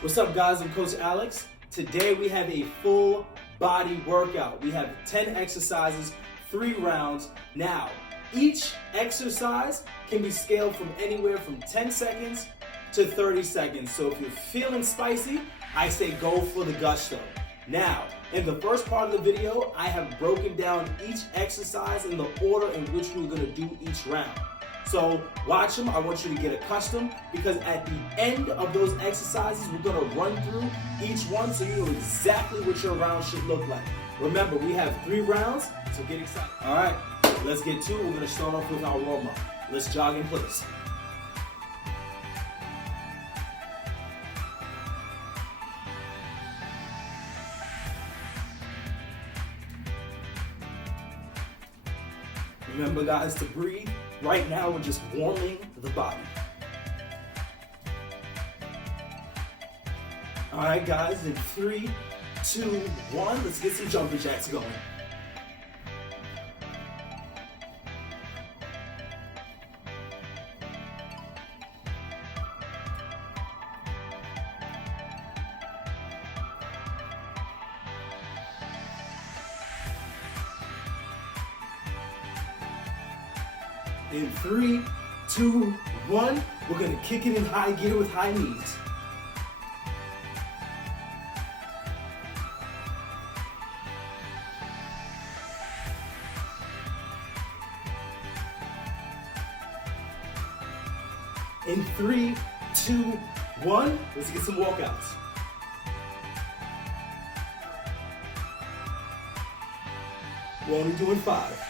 What's up, guys? I'm Coach Alex. Today we have a full body workout. We have 10 exercises, 3 rounds. Now, each exercise can be scaled from anywhere from 10 seconds to 30 seconds. So if you're feeling spicy, I say go for the gusto. Now, in the first part of the video, I have broken down each exercise in the order in which we're gonna do each round. So watch them. I want you to get accustomed because at the end of those exercises, we're gonna run through each one so you know exactly what your round should look like. Remember, we have 3 rounds, so get excited. All right, let's get to it. We're gonna start off with our warm-up. Let's jog in place. Remember, guys, to breathe. Right now, we're just warming the body. All right, guys, in 3, 2, 1, let's get some jumping jacks going. In 3, 2, 1, we're gonna kick it in high gear with high knees. In 3, 2, 1, let's get some walkouts. We're only doing 5.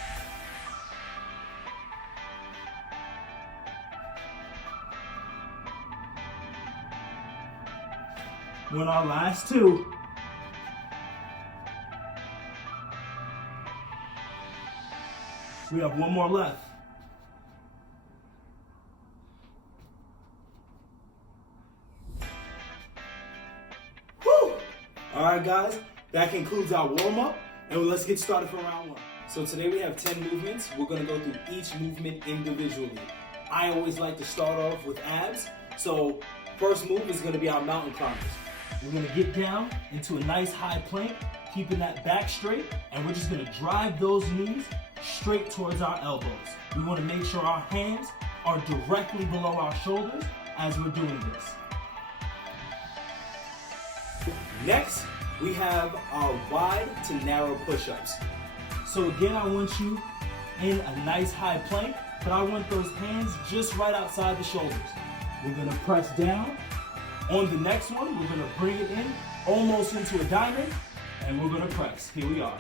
We're on our last 2. We have 1 more left. Woo! All right, guys, that concludes our warm-up, and let's get started for round 1. So today we have 10 movements. We're gonna go through each movement individually. I always like to start off with abs. So first move is gonna be our mountain climbers. We're gonna get down into a nice high plank, keeping that back straight, and we're just gonna drive those knees straight towards our elbows. We wanna make sure our hands are directly below our shoulders as we're doing this. Next, we have our wide to narrow push-ups. So again, I want you in a nice high plank, but I want those hands just right outside the shoulders. We're gonna press down. On the next one, we're gonna bring it in almost into a diamond, and we're gonna press. Here we are.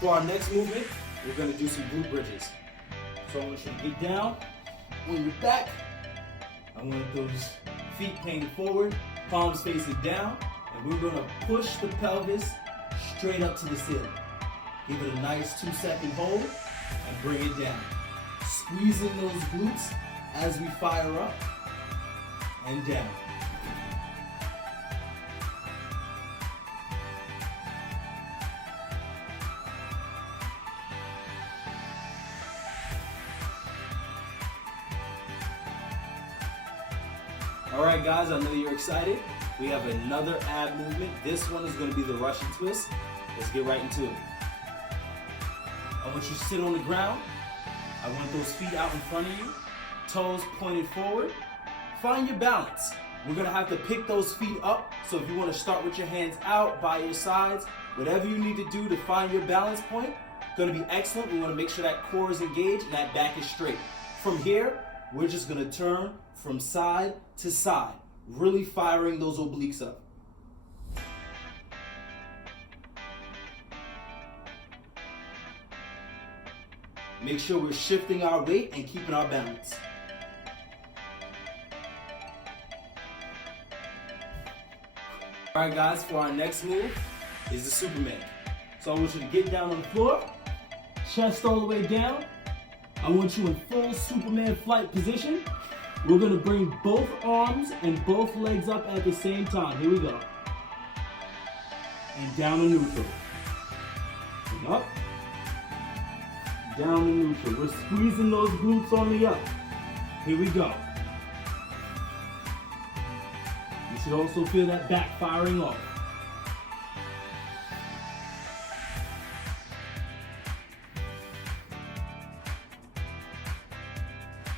For our next movement, we're gonna do some glute bridges. So I want you to get down on your back. I want those feet paying forward, palms facing down. And we're gonna push the pelvis straight up to the ceiling. Give it a nice 2-second hold and bring it down. Squeezing those glutes as we fire up and down. All right, guys, I know you're excited. We have another ab movement. This one is gonna be the Russian twist. Let's get right into it. I want you to sit on the ground. I want those feet out in front of you, toes pointed forward. Find your balance. We're gonna have to pick those feet up. So if you wanna start with your hands out by your sides, whatever you need to do to find your balance point, gonna be excellent. We wanna make sure that core is engaged and that back is straight. From here, we're just gonna turn from side to side, really firing those obliques up. Make sure we're shifting our weight and keeping our balance. All right, guys, for our next move is the Superman. So I want you to get down on the floor, chest all the way down. I want you in full Superman flight position. We're gonna bring both arms and both legs up at the same time. Here we go. and down to neutral. And up, down to neutral. We're squeezing those glutes on the up. Here we go. You should also feel that back firing off.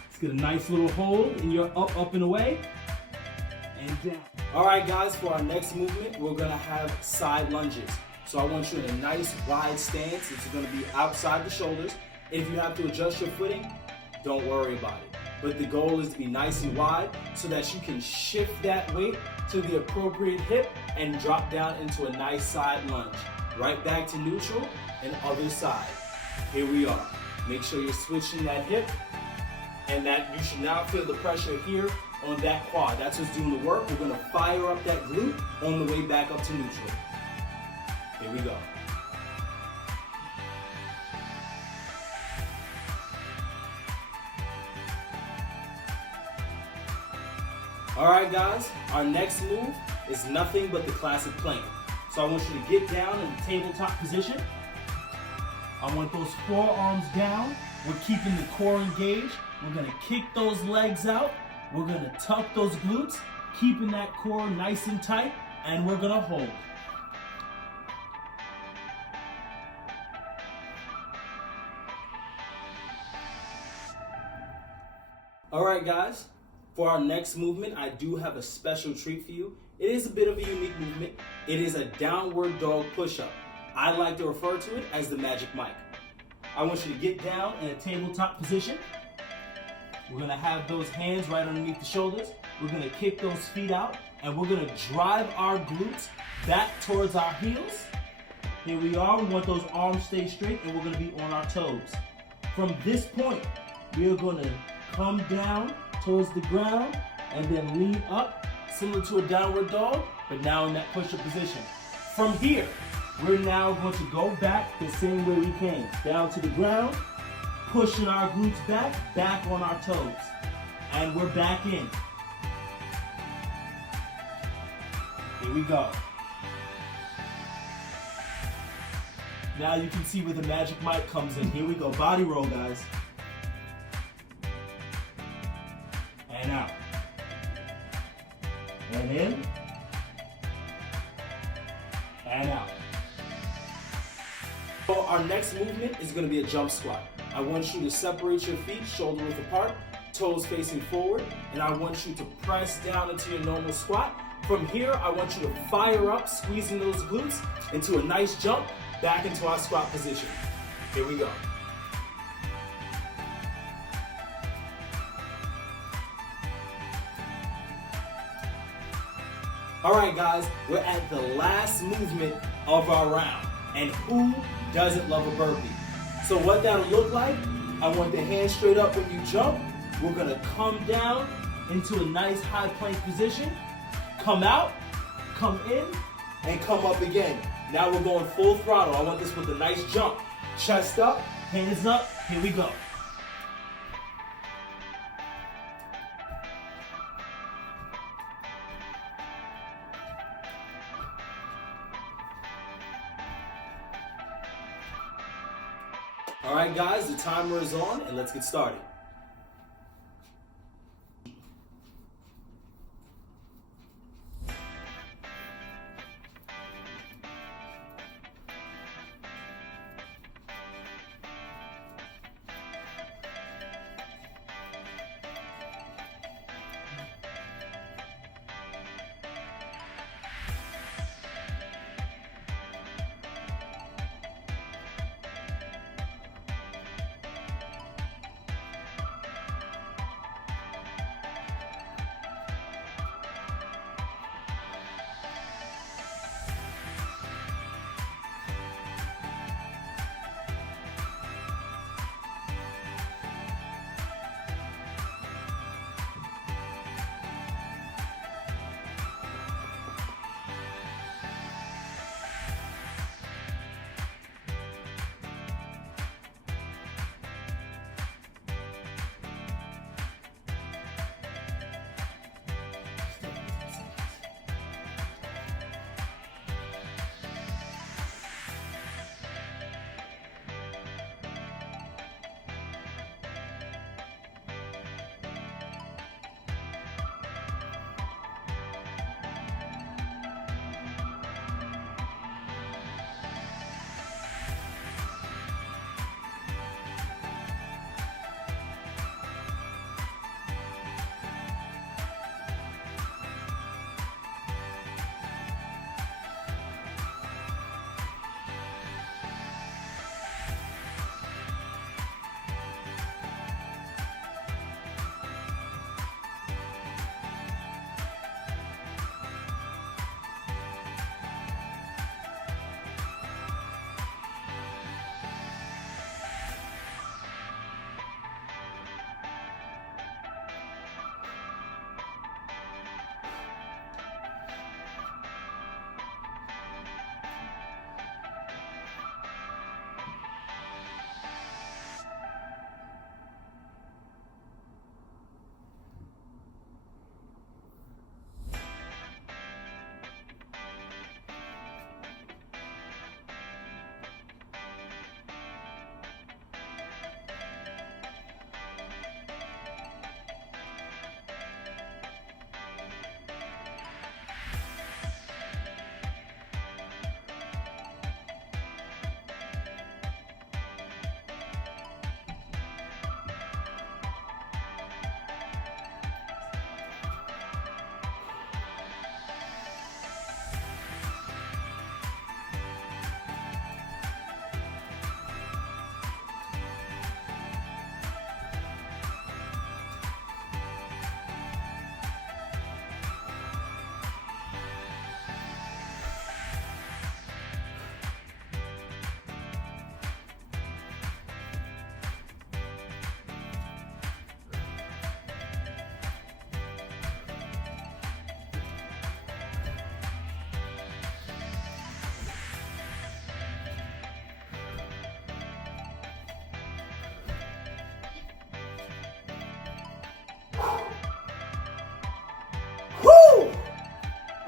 Let's get a nice little hold in your up, up and away, and down. All right, guys, for our next movement, we're gonna have side lunges. So I want you in a nice wide stance. It's gonna be outside the shoulders. If you have to adjust your footing, don't worry about it. But the goal is to be nice and wide so that you can shift that weight to the appropriate hip and drop down into a nice side lunge. Right back to neutral and other side. Here we are. Make sure you're switching that hip and that you should now feel the pressure here on that quad. That's what's doing the work. We're gonna fire up that glute on the way back up to neutral. Here we go. All right, guys, our next move is nothing but the classic plank. So I want you to get down in the tabletop position. I want those forearms down. We're keeping the core engaged. We're gonna kick those legs out. We're gonna tuck those glutes, keeping that core nice and tight, and we're gonna hold. All right, guys. For our next movement, I do have a special treat for you. It is a bit of a unique movement. It is a downward dog push-up. I like to refer to it as the magic mic. I want you to get down in a tabletop position. We're gonna have those hands right underneath the shoulders. We're gonna kick those feet out, and we're gonna drive our glutes back towards our heels. Here we are. We want those arms stay straight, and we're gonna be on our toes. From this point, we are gonna come down towards the ground and then lean up, similar to a downward dog, but now in that push-up position. From here, we're now going to go back the same way we came, down to the ground, pushing our glutes back on our toes, and we're back in. Here we go. Now you can see where the magic mic comes in. Here we go, body roll, guys. And out. And in. And out. So our next movement is going to be a jump squat. I want you to separate your feet shoulder width apart, toes facing forward, and I want you to press down into your normal squat. From here, I want you to fire up, squeezing those glutes into a nice jump back into our squat position. Here we go. All right, guys, we're at the last movement of our round. And who doesn't love a burpee? So what that'll look like, I want the hands straight up when you jump. We're gonna come down into a nice high plank position, come out, come in, and come up again. Now we're going full throttle. I want this with a nice jump. Chest up, hands up, here we go. All right, guys, the timer is on, and let's get started.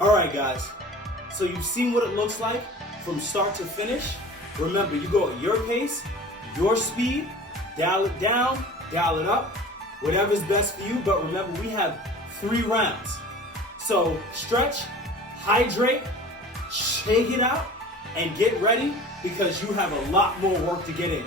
All right, guys. So you've seen what it looks like from start to finish. Remember, you go at your pace, your speed, dial it down, dial it up, whatever's best for you. But remember, we have 3 rounds. So stretch, hydrate, shake it out, and get ready because you have a lot more work to get in.